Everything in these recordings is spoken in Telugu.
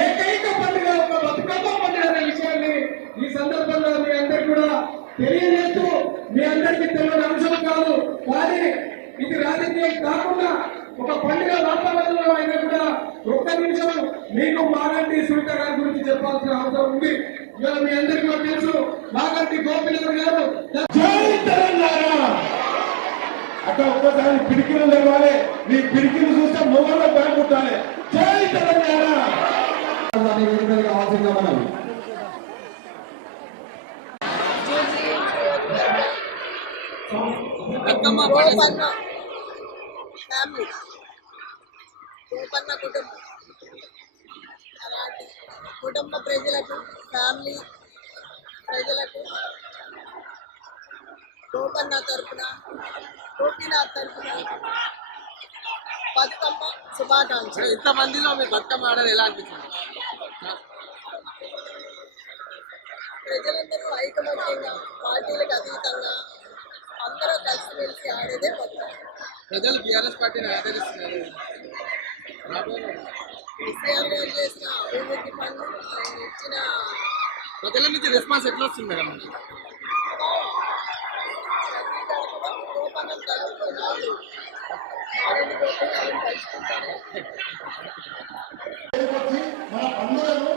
ఏకైక పండుగ ఒక బతుకమ్మ పండుగ అనే విషయాన్ని ఈ సందర్భంగా మీ అందరికి కూడా తెలియజేస్తూ, మీ అందరికీ తెలియని అంశం కాదు, కానీ ఇది రాజకీయం కాకుండా ఒక పండుగ వాతావరణంలో అయినా కూడా ఒక్క నిమిషం మీకు మాగంటి సునీత గారి గురించి చెప్పాల్సిన అవసరం ఉంది. ఇవాళ మీ అందరికీ కూడా తెలుసు, మాగంటి గోపీనాథ్ గారు జై తెలంగాణ అక్క ఒక్కసారి పిడికిలు లేవాలి, మీ పిడికిలు చూస్తే మొగల్లో భయపడాలి. జై తెలంగాణ కావాల్సిందిగా మనం కుటుంబ ప్రజలకు, ఫ్యామిలీ ప్రజలకు గోపన్న తరఫున, గోపీనాథ్ తరఫున బతుకమ్మ శుభాకాంక్షలు. ఇంతమందిలో మీ బతుకమ్మ ఆడడం ఎలా అనిపిస్తుంది? ప్రజలందరూ ఐకమత్యంగా, పార్టీలకు అతీతంగా అందరూ కలిసిమెలిసి ఆడేదే బతుకమ్మ. ప్రజలు టీఆర్ఎస్ పార్టీని ఆదరిస్తున్నారు. కేసీఆర్ గారు చేసిన అభివృద్ధి పనులు, ఆయన ఇచ్చిన ప్రజల నుంచి రెస్పాన్స్ ఎట్లా వస్తుంది మేడం? గోపన్నం తరఫున కలుసుకుంటారు. మన పండుగను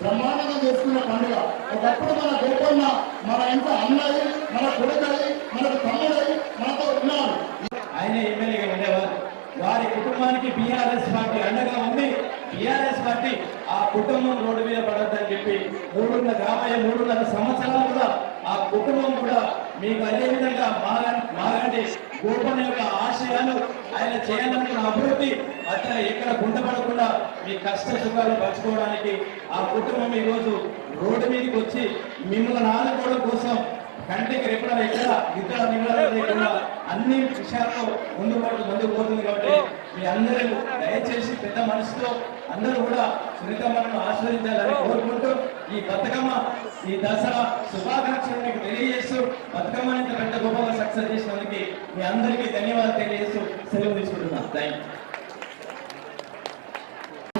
బ్రహ్మాండంగా చేసుకున్న పండుగ. ఒకప్పుడు మన గోపన్న మన ఇంట్లో అన్నది, మన కొడుకై, మనకు తమ్ముడై మనతో ఉన్నారు. ఆయన ఎమ్మెల్యేగా ఉండేవారు. వారి కుటుంబానికి బీఆర్ఎస్ పార్టీ అండగా ఉంది. బీఆర్ఎస్ పార్టీ ఆ కుటుంబం రోడ్డు మీద పడద్దని చెప్పి 3.5 సంవత్సరాలు కూడా ఆ కుటుంబం కూడా మీకు అదే విధంగా మాగంటి గోపన్న యొక్క ఆశయాలు, ఆయన చేయాలనుకున్న అభివృద్ధి అతను ఎక్కడ గుంటపడకుండా మీ కష్ట సుఖాలు పంచుకోవడానికి ఆ కుటుంబం ఈరోజు రోడ్డు మీదకి వచ్చి మిమ్మల్ని ఆదుకోవడం కోసం కంటికి రెప్పడం ఎక్కడ ఇతర నిమిషాలు లేకుండా అన్ని విషయాల్లో ముందుకు పోతుంది. కాబట్టి మీ అందరూ దయచేసి పెద్ద మనసుతో అందరూ కూడా సునీతమ్మను ఆస్వాదించాలని కోరుకుంటూ ఈ బతుకమ్మ, ఈ దసరా శుభాకాంక్షలు మీకు తెలియజేస్తూ, బతుకమ్మ ఇంత పెద్ద గొప్పగా సక్సెస్ చేసినందుకు మీ అందరికీ ధన్యవాదాలు తెలియజేస్తూ సెలవు తీసుకుంటున్నాను. Thank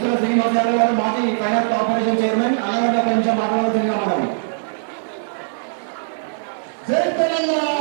you. శ్రీనివాస్ యాదవ్ గారు మాజీ ఫైనాన్స్ కార్పొరేషన్ చైర్మన్, అలాగే కొంచెం మాట్లాడాల్సిందిగా మనం. జై తెలంగాణ.